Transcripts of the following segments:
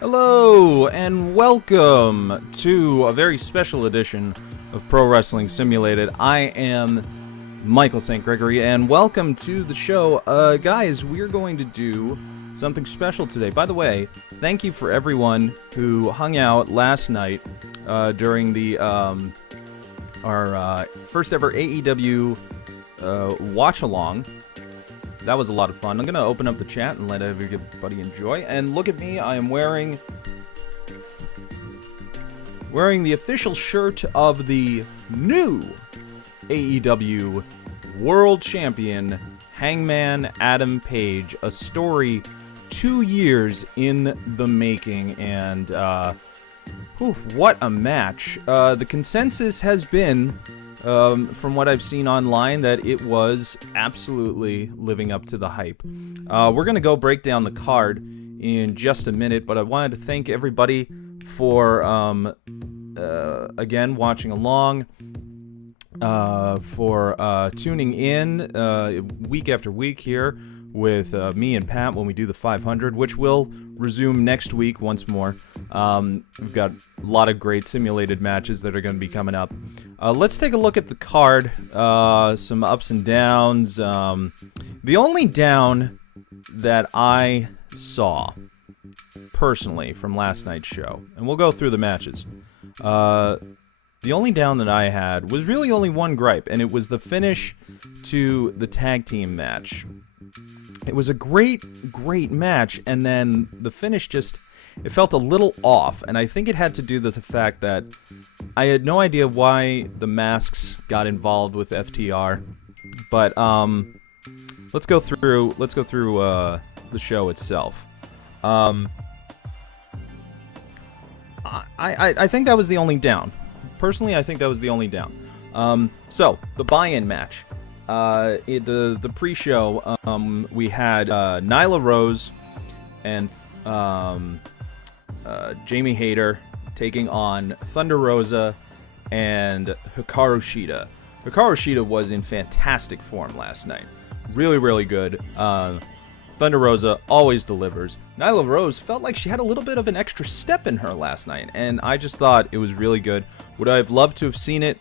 Hello, and welcome to a very special edition of Pro Wrestling Simulated. I am Michael St. Gregory, and welcome to the show. Guys, we're going to do something special today. By the way, thank you for everyone who hung out last night during the our first ever AEW watch-along. That was a lot of fun. I'm going to open up the chat and let everybody enjoy. And look at me, I am wearing the official shirt of the new AEW World Champion, Hangman Adam Page. A story 2 years in the making, and what a match. The consensus has been, from what I've seen online, that it was absolutely living up to the hype. We're going to go break down the card in just a minute, but I wanted to thank everybody for, again, watching along, for tuning in week after week here with me and Pat when we do the 500, which will resume next week once more. We've got a lot of great simulated matches that are going to be coming up. Let's take a look at the card. Some ups and downs. The only down that I saw, personally, from last night's show, and we'll go through the matches. The only down that I had was really only one gripe, and it was the finish to the tag team match. It was a great match, and then the finish just, it felt a little off, and I think it had to do with the fact that I had no idea why the masks got involved with FTR, but let's go through the show itself. I think that was the only down. Personally, I think that was the only down. So the buy-in match. The pre-show, we had Nyla Rose and Jamie Hayter taking on Thunder Rosa and Hikaru Shida. Hikaru Shida was in fantastic form last night. Really, really good. Thunder Rosa always delivers. Nyla Rose felt like she had a little bit of an extra step in her last night, and I just thought it was really good. Would I have loved to have seen it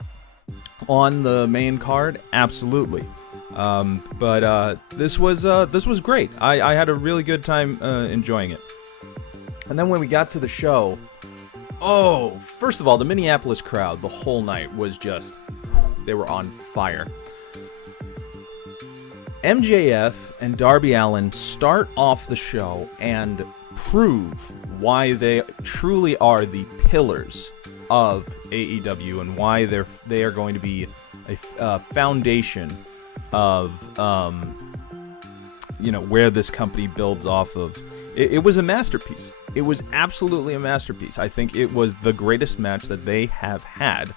on the main card? Absolutely. But this was great. I had a really good time enjoying it. And then when we got to the show, first of all, the Minneapolis crowd the whole night was just, they were on fire. MJF and Darby Allin start off the show and prove why they truly are the pillars of AEW and why they are going to be a foundation of where this company builds off of. It was a masterpiece. It was absolutely a masterpiece. I think it was the greatest match that they have had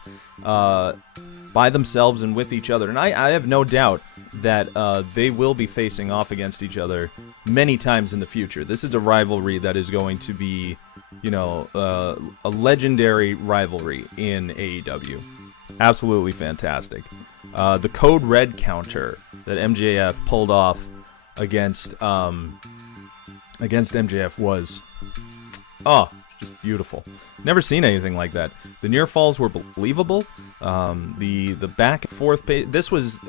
by themselves and with each other. And I have no doubt that they will be facing off against each other many times in the future. This is a rivalry that is going to be, a legendary rivalry in AEW. Absolutely fantastic. The Code Red counter that MJF pulled off against MJF was, just beautiful. Never seen anything like that. The near falls were believable. The back and forth pace.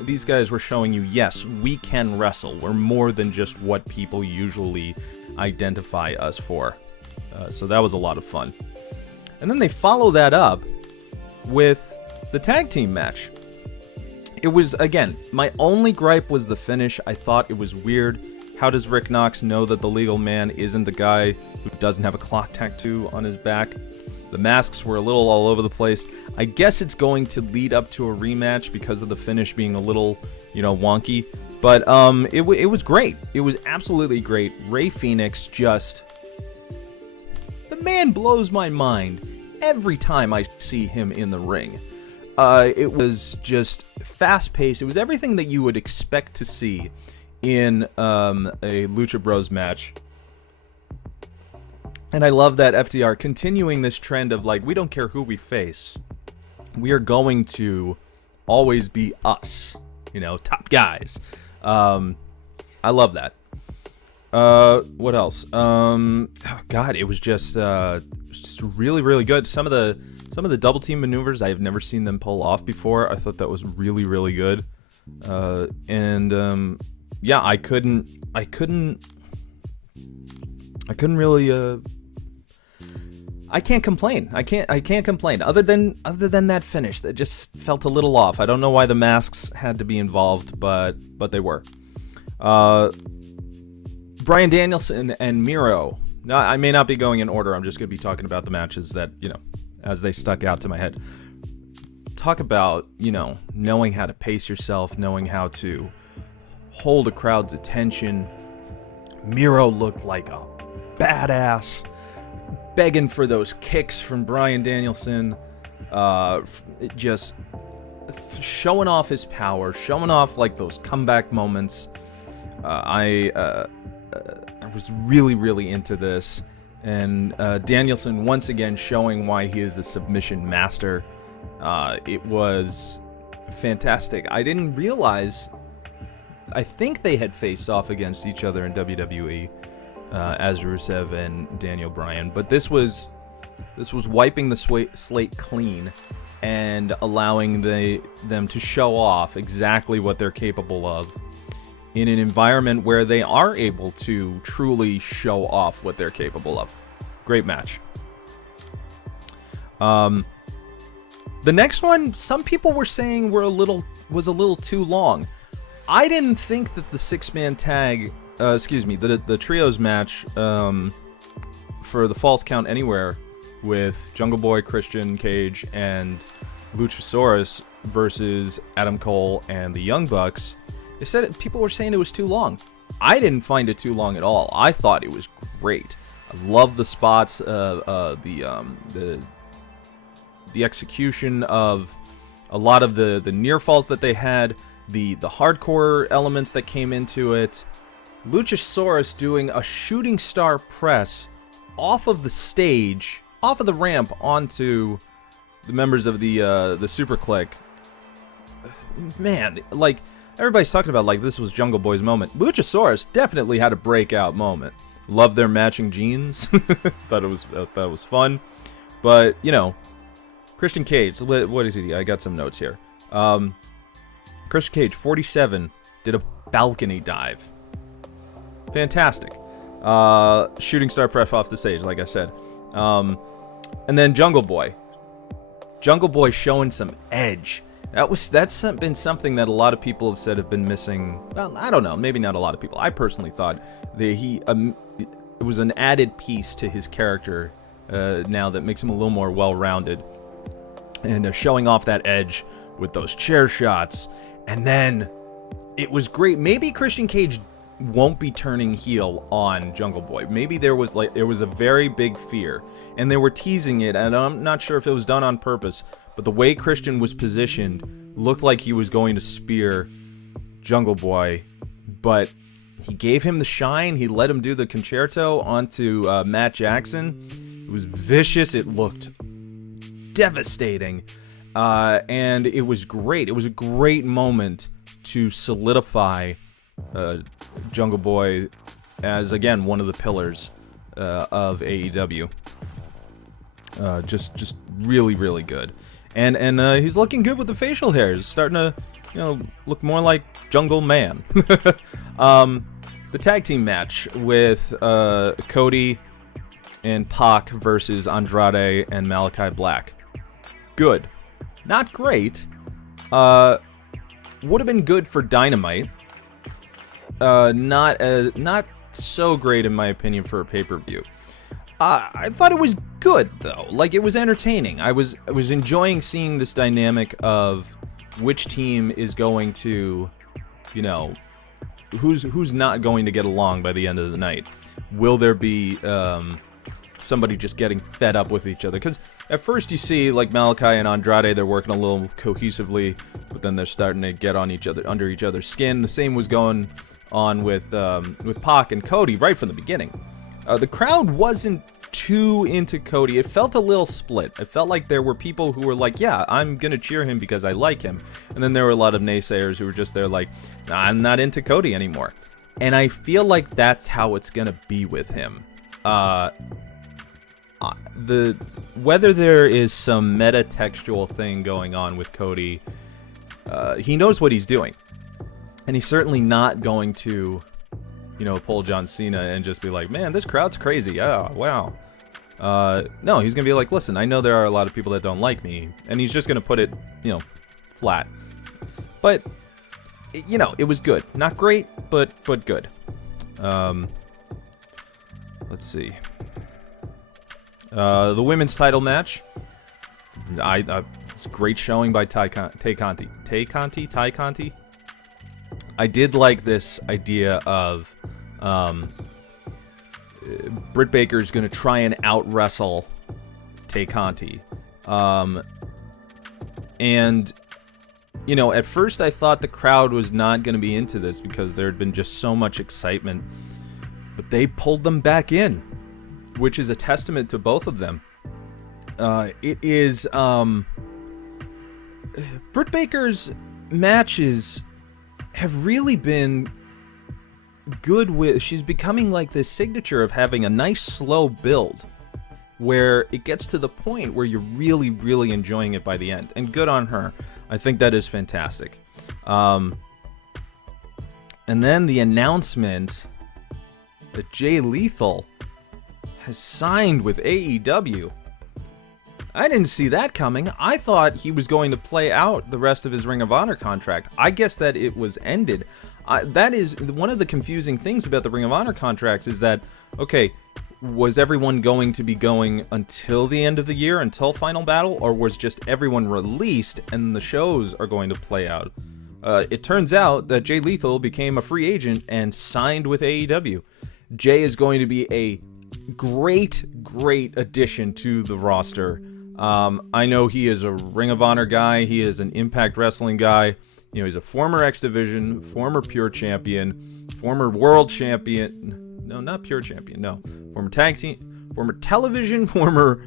These guys were showing you, yes, we can wrestle. We're more than just what people usually identify us for. So that was a lot of fun. And then they follow that up with the tag team match. It was, again, my only gripe was the finish. I thought it was weird. How does Rick Knox know that the legal man isn't the guy who doesn't have a clock tattoo on his back? The masks were a little all over the place. I guess it's going to lead up to a rematch because of the finish being a little, wonky. But it was great. It was absolutely great. Rey Fenix just... the man blows my mind every time I see him in the ring. It was just fast-paced. It was everything that you would expect to see in a Lucha Bros match. And I love that FTR continuing this trend of, we don't care who we face. We are going to always be us. Top guys. I love that. What else? Oh God, it was just really, really good. Some of the double team maneuvers I have never seen them pull off before. I thought that was really, really good. Yeah, I couldn't really. I can't complain. I can't complain. Other than that finish, that just felt a little off. I don't know why the masks had to be involved, but they were. Bryan Danielson and Miro. Now, I may not be going in order. I'm just going to be talking about the matches that, as they stuck out to my head. Talk about, knowing how to pace yourself, knowing how to hold a crowd's attention. Miro looked like a badass, begging for those kicks from Bryan Danielson, just showing off his power, showing off like those comeback moments. I was really, really into this, and Danielson once again showing why he is a submission master. It was fantastic. I didn't realize. I think they had faced off against each other in WWE. As Rusev and Daniel Bryan, but this was wiping the slate clean and allowing them to show off exactly what they're capable of in an environment where they are able to truly show off what they're capable of. Great match. The next one, some people were saying was a little too long. I didn't think that the 6-man tag. The trios match for the Falls Count Anywhere with Jungle Boy, Christian Cage, and Luchasaurus versus Adam Cole and the Young Bucks. People were saying it was too long. I didn't find it too long at all. I thought it was great. I love the spots, the execution of a lot of the near falls that they had, the hardcore elements that came into it. Luchasaurus doing a shooting star press off of the stage, off of the ramp onto the members of the Super Click. Man, like everybody's talking about, like this was Jungle Boy's moment. Luchasaurus definitely had a breakout moment. Love their matching jeans. thought it was fun. But Christian Cage. What did he? I got some notes here. Christian Cage, 47, did a balcony dive. Fantastic. Shooting star press off the stage, like I said. And then Jungle Boy. Jungle Boy showing some edge. That's been something that a lot of people have said have been missing. Well, I don't know. Maybe not a lot of people. I personally thought that it was an added piece to his character now that makes him a little more well-rounded. And showing off that edge with those chair shots. And then it was great. Maybe Christian Cage won't be turning heel on Jungle Boy. Maybe there was a very big fear, and they were teasing it, and I'm not sure if it was done on purpose, but the way Christian was positioned looked like he was going to spear Jungle Boy, but he gave him the shine. He let him do the concerto onto Matt Jackson. It was vicious. It looked devastating, and it was great. It was a great moment to solidify Jungle Boy as, again, one of the pillars of AEW. Just really, really good. And he's looking good with the facial hair. He's starting to, look more like Jungle Man. The tag team match with Cody and Pac versus Andrade and Malachi Black. Good. Not great. Would have been good for Dynamite. Not so great in my opinion for a pay-per-view. I thought it was good though. Like, it was entertaining. I was enjoying seeing this dynamic of which team is going to, who's not going to get along by the end of the night. Will there be somebody just getting fed up with each other? Because at first you see like Malachi and Andrade, they're working a little cohesively, but then they're starting to get on each other, under each other's skin. The same was going on with Pac and Cody right from the beginning. The crowd wasn't too into Cody. It felt a little split. It felt like there were people who were like, yeah, I'm gonna cheer him because I like him, and then there were a lot of naysayers who were just there like, nah, I'm not into Cody anymore. And I feel like that's how it's going to be with him. Whether there is some meta-textual thing going on with Cody, he knows what he's doing. And he's certainly not going to, pull John Cena and just be like, man, this crowd's crazy. Oh, wow. No, he's going to be like, listen, I know there are a lot of people that don't like me. And he's just going to put it, flat. But, it was good. Not great, but good. Let's see. The women's title match. It's a great showing by Tay Conti. I did like this idea of Britt Baker's going to try and out-wrestle Tay Conti. And, at first I thought the crowd was not going to be into this because there had been just so much excitement. But they pulled them back in, which is a testament to both of them. It is... Britt Baker's matches have really been good with... She's becoming like this signature of having a nice slow build where it gets to the point where you're really, really enjoying it by the end. And good on her. I think that is fantastic. And then the announcement that Jay Lethal has signed with AEW. I didn't see that coming. I thought he was going to play out the rest of his Ring of Honor contract. I guess that it was ended. That is one of the confusing things about the Ring of Honor contracts is that, okay, was everyone going to be going until the end of the year, until Final Battle, or was just everyone released and the shows are going to play out? It turns out that Jay Lethal became a free agent and signed with AEW. Jay is going to be a great addition to the roster. I know he is a Ring of Honor guy. He is an Impact Wrestling guy. He's a former X Division, former Pure Champion, former World Champion. No, not Pure Champion. No, former Tag Team, former Television, former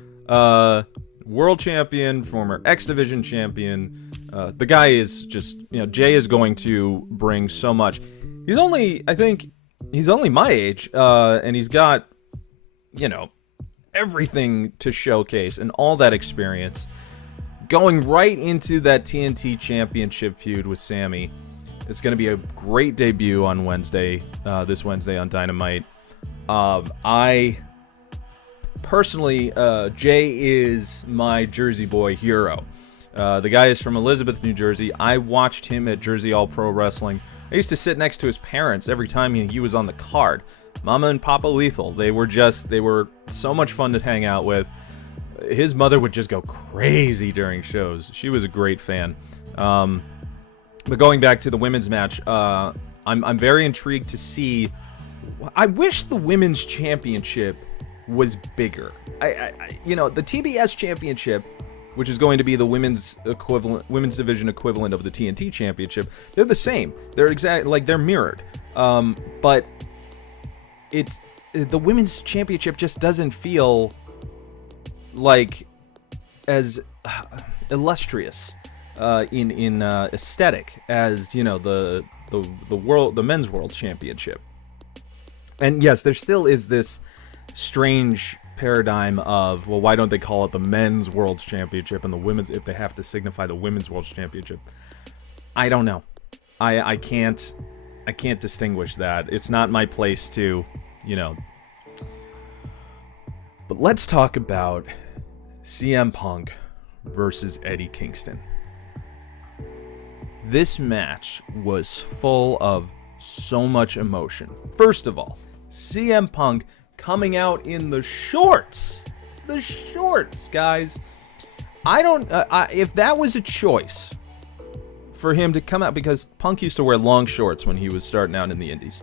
World Champion, former X Division Champion. The guy is just, Jay is going to bring so much. He's only my age, and he's got, everything to showcase and all that experience. Going right into that TNT Championship feud with Sammy. It's going to be a great debut on Wednesday, this Wednesday on Dynamite. I personally, Jay is my Jersey boy hero. The guy is from Elizabeth, New Jersey. I watched him at Jersey All Pro Wrestling. I used to sit next to his parents every time he was on the card. Mama and Papa Lethal. They were so much fun to hang out with. His mother would just go crazy during shows. She was a great fan. But going back to the women's match, I'm very intrigued to see. I wish the women's championship was bigger. The TBS championship, which is going to be the women's division equivalent of the TNT championship, they're the same. They're mirrored. But it's the women's championship just doesn't feel like as illustrious in aesthetic as the men's world championship. And yes, there still is this strange paradigm of, well, why don't they call it the men's world championship and the women's, if they have to signify the women's world championship? I don't know. I can't distinguish that. It's not my place to, But let's talk about CM Punk versus Eddie Kingston. This match was full of so much emotion. First of all, CM Punk coming out in the shorts. The shorts, guys. If that was a choice for him to come out, because Punk used to wear long shorts when he was starting out in the indies,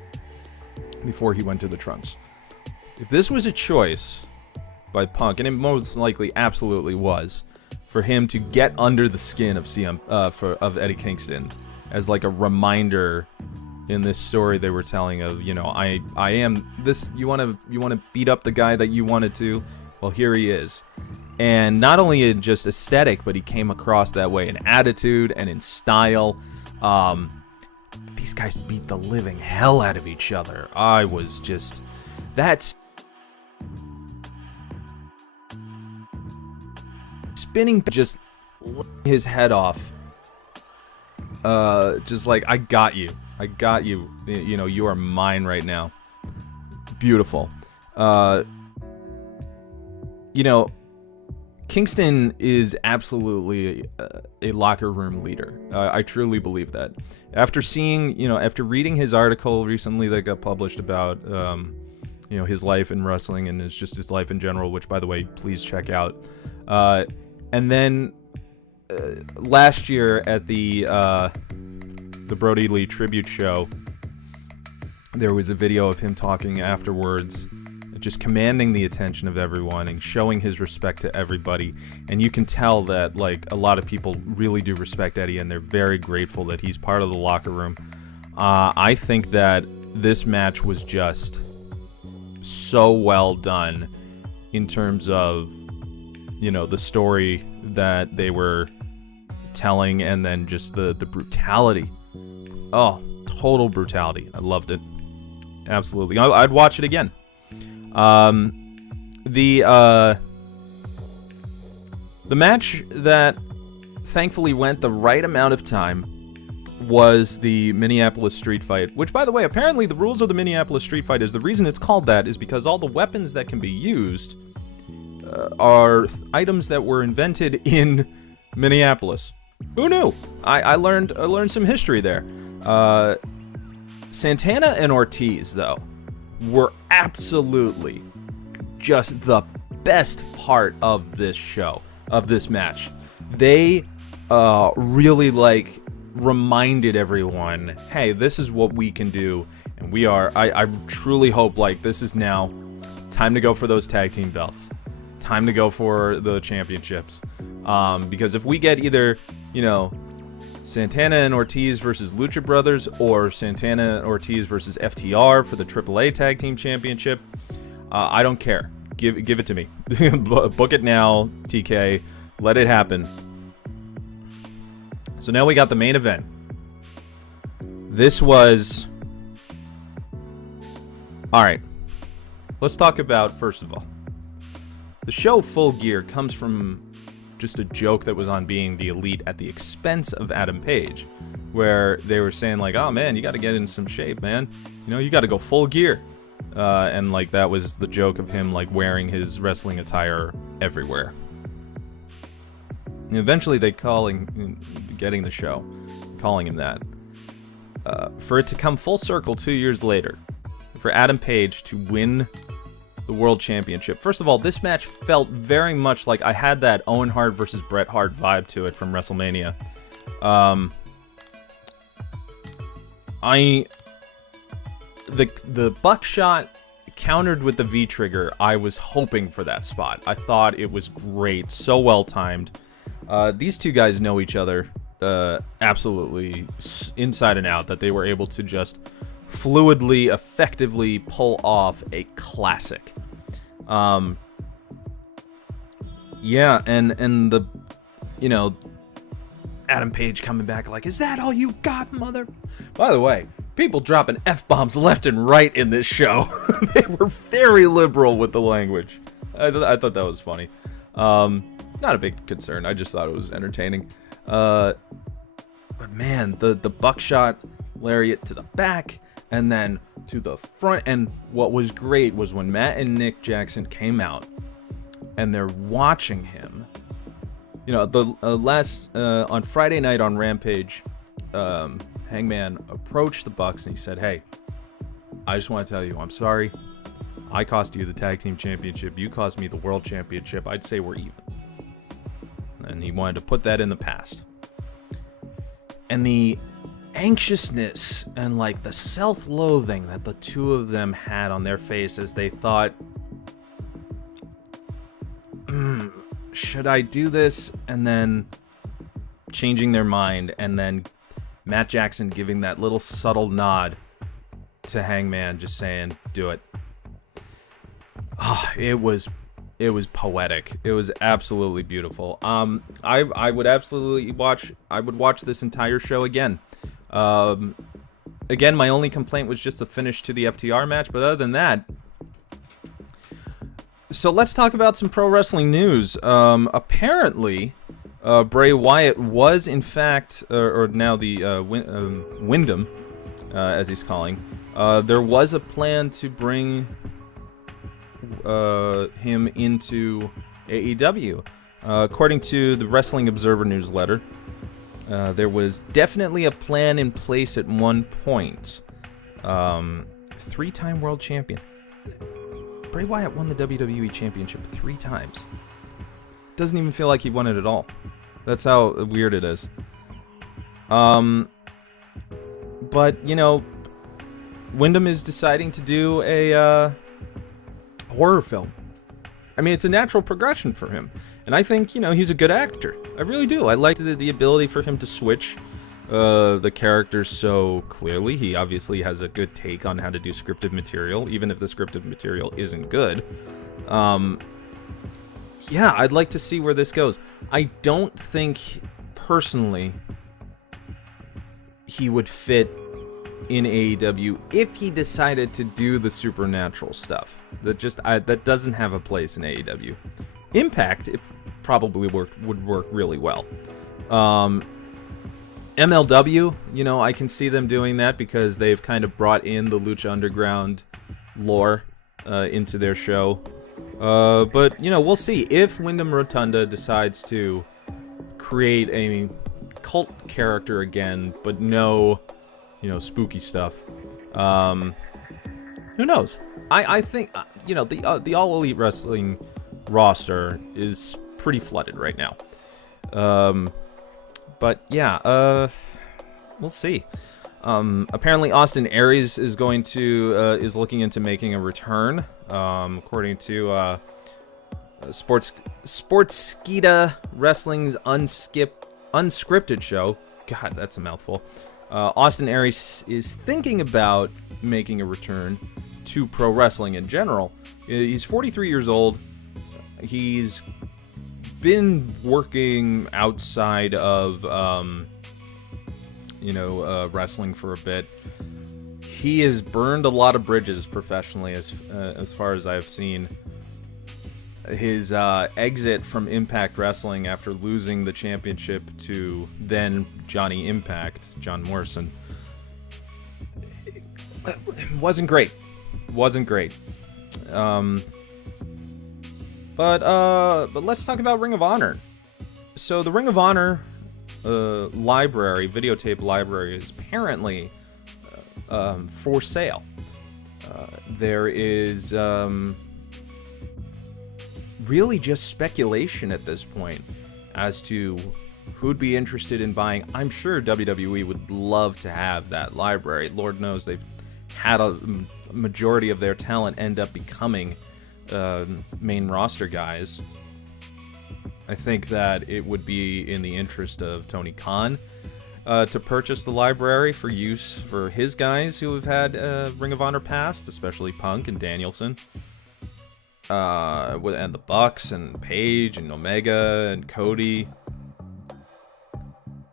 before he went to the trunks. If this was a choice by Punk, and it most likely absolutely was, for him to get under the skin of Eddie Kingston as like a reminder in this story they were telling of, I am this, you want to beat up the guy that you wanted to, well, here he is. And not only in just aesthetic, but he came across that way in attitude and in style. These these guys beat the living hell out of each other. I was just... That's... Spinning, just his head off. Just like, I got you. I got you. You know, you are mine right now. Beautiful. You know, Kingston is absolutely a locker room leader. I truly believe that. After seeing, you know, after reading his article recently that got published about, you know, his life in wrestling and his life in general, which, by the way, please check out. And then last year at the Brody Lee tribute show, there was a video of him talking afterwards, just commanding the attention of everyone and showing his respect to everybody. And you can tell that, like, a lot of people really do respect Eddie, and they're very grateful that he's part of the locker room. I think that this match was just so well done in terms of, you know, the story that they were telling, and then just the brutality. Oh, total brutality. I loved it. Absolutely. I'd watch it again. The match that thankfully went the right amount of time was the Minneapolis street fight, which, by the way, apparently the rules of the Minneapolis street fight is the reason it's called that is because all the weapons that can be used are items that were invented in Minneapolis. Who knew? I learned some history there. Santana and Ortiz, though, were absolutely just the best part of this show, of this match. They really, like, reminded everyone, hey, this is what we can do, and we are, I truly hope, like, this is now time to go for those tag team belts. Time to go for the championships. Because if we get either, you know, Santana and Ortiz versus Lucha Brothers, or Santana and Ortiz versus FTR for the AAA Tag Team Championship, I don't care. Give it to me. Book it now, TK. Let it happen. So now we got the main event. This was... Alright. Let's talk about, first of all, the show Full Gear comes from just a joke that was on being the elite at the expense of Adam Page, where they were saying, like, oh man, you got to get in some shape, man. You know, you got to go full gear. And, like, that was the joke of him, like, wearing his wrestling attire everywhere. And eventually they getting the show, calling him that. For it to come full circle 2 years later, for Adam Page to win the World Championship. First of all, this match felt very much like I had that Owen Hart versus Bret Hart vibe to it from WrestleMania. The buckshot countered with the V-trigger, I was hoping for that spot. I thought it was great, so well timed. These two guys know each other absolutely inside and out, that they were able to just fluidly, effectively pull off a classic. Yeah, and the, you know, Adam Page coming back like, is that all you got, mother? By the way, people dropping F-bombs left and right in this show. They were very liberal with the language. I thought that was funny. Not a big concern. I just thought it was entertaining. But man, the buckshot lariat to the back, and then to the front. And what was great was when Matt and Nick Jackson came out and they're watching him. You know, the on Friday night on Rampage, Hangman approached the Bucks and he said, hey, I just want to tell you, I'm sorry. I cost you the tag team championship. You cost me the world championship. I'd say we're even. And he wanted to put that in the past. And the anxiousness and, like, the self-loathing that the two of them had on their face as they thought, should I do this? And then changing their mind, and then Matt Jackson giving that little subtle nod to Hangman, just saying, do it. It was poetic. It was absolutely beautiful. I would absolutely watch this entire show again. Again, my only complaint was just the finish to the FTR match, but other than that... So let's talk about some pro wrestling news. Apparently, Bray Wyatt was in fact, or now the Wyndham, as he's calling, there was a plan to bring him into AEW. According to the Wrestling Observer newsletter, there was definitely a plan in place at one point. 3-time world champion. Bray Wyatt won the WWE Championship 3 times. Doesn't even feel like he won it at all. That's how weird it is. But, you know, Wyndham is deciding to do a horror film. I mean, it's a natural progression for him. And I think, you know, he's a good actor. I really do. I like the ability for him to switch the characters so clearly. He obviously has a good take on how to do scripted material, even if the scripted material isn't good. Yeah, I'd like to see where this goes. I don't think, personally, he would fit in AEW if he decided to do the supernatural stuff. That doesn't have a place in AEW. Impact, it probably would work really well. MLW, you know, I can see them doing that because they've kind of brought in the Lucha Underground lore into their show. But, you know, we'll see. If Wyndham Rotunda decides to create a cult character again, but no, you know, spooky stuff, who knows? I think, you know, the All Elite Wrestling roster is pretty flooded right now. But yeah, we'll see. Apparently, Austin Aries is looking into making a return. According to Sportskeeda Wrestling's unscripted show. God, that's a mouthful. Austin Aries is thinking about making a return to pro wrestling in general. He's 43 years old. He's been working outside of, wrestling for a bit. He has burned a lot of bridges professionally, as far as I've seen. His exit from Impact Wrestling after losing the championship to then Johnny Impact, John Morrison, wasn't great. But let's talk about Ring of Honor. So the Ring of Honor videotape library is apparently for sale. There is really just speculation at this point as to who'd be interested in buying. I'm sure WWE would love to have that library. Lord knows they've had a majority of their talent end up becoming main roster guys. I think that it would be in the interest of Tony Khan to purchase the library for use for his guys who have had Ring of Honor past, especially Punk and Danielson, and the Bucks and Paige and Omega and Cody.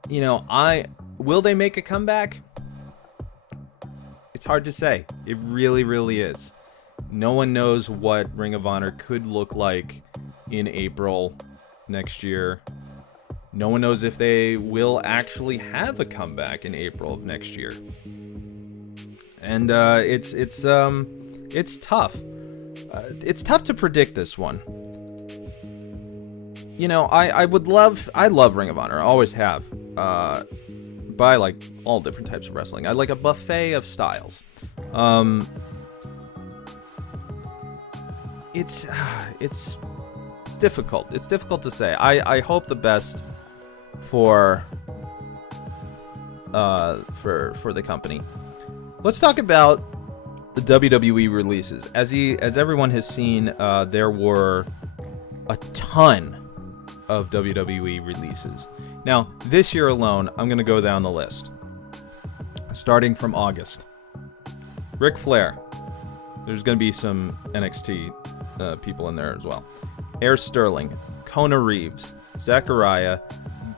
You know, will they make a comeback? It's hard to say. It really, really is. No one knows what Ring of Honor could look like in April next year. No one knows if they will actually have a comeback in April of next year. And it's tough. It's tough to predict this one. You know, I love Ring of Honor. I always have. By like all different types of wrestling. I like a buffet of styles. It's difficult. It's difficult to say. I hope the best for the company. Let's talk about the WWE releases. As everyone has seen, there were a ton of WWE releases. Now, this year alone, I'm going to go down the list. Starting from August. Ric Flair. There's going to be some NXT people in there as well. Air Sterling, Kona Reeves, Zachariah,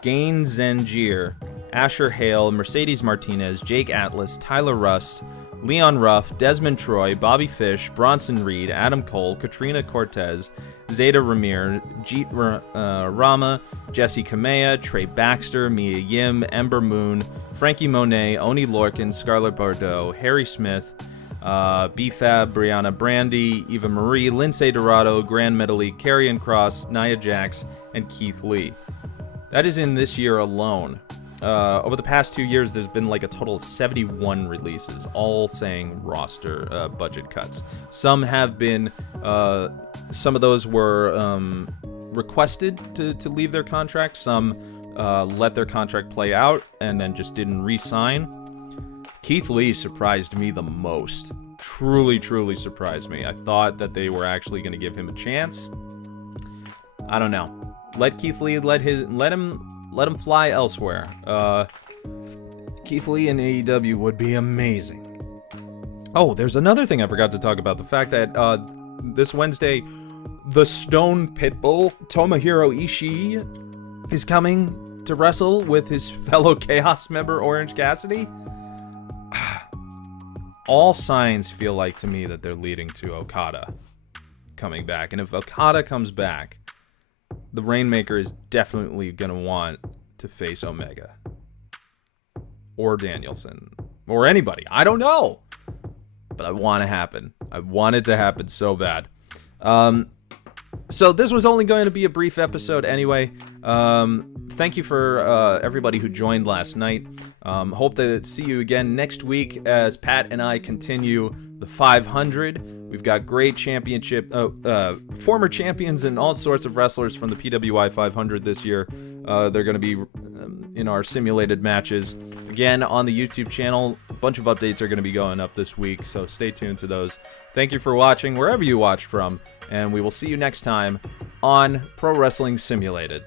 Gain Zangier, Asher Hale, Mercedes Martinez, Jake Atlas, Tyler Rust, Leon Ruff, Desmond Troy, Bobby Fish, Bronson Reed, Adam Cole, Katrina Cortez, Zeta Ramir, Jeet Rama, Jesse Kamea, Trey Baxter, Mia Yim, Ember Moon, Frankie Monet, Oni Lorcan, Scarlett Bordeaux, Harry Smith, BFAB, Brianna Brandy, Eva Marie, Lindsay Dorado, Grand Metalik, Karrion Cross, Nia Jax, and Keith Lee. That is in this year alone. Over the past 2 years, there's been like a total of 71 releases, all saying roster budget cuts. Some have been, some of those were requested to leave their contract. Some let their contract play out and then just didn't re-sign. Keith Lee surprised me the most. Truly, truly surprised me. I thought that they were actually going to give him a chance. I don't know. Let Keith Lee, let him fly elsewhere. Keith Lee in AEW would be amazing. Oh, there's another thing I forgot to talk about. The fact that this Wednesday, the Stone Pitbull, Tomohiro Ishii, is coming to wrestle with his fellow Chaos member, Orange Cassidy. All signs feel like to me that they're leading to Okada coming back. And if Okada comes back, the Rainmaker is definitely going to want to face Omega. Or Danielson. Or anybody. I don't know. But I want it to happen. I want it to happen so bad. So this was only going to be a brief episode anyway. Thank you for everybody who joined last night. Hope to see you again next week as Pat and I continue the 500. We've got great championship, former champions and all sorts of wrestlers from the PWI 500 this year. They're going to be in our simulated matches. Again, on the YouTube channel, a bunch of updates are going to be going up this week, so stay tuned to those. Thank you for watching wherever you watch from, and we will see you next time on Pro Wrestling Simulated.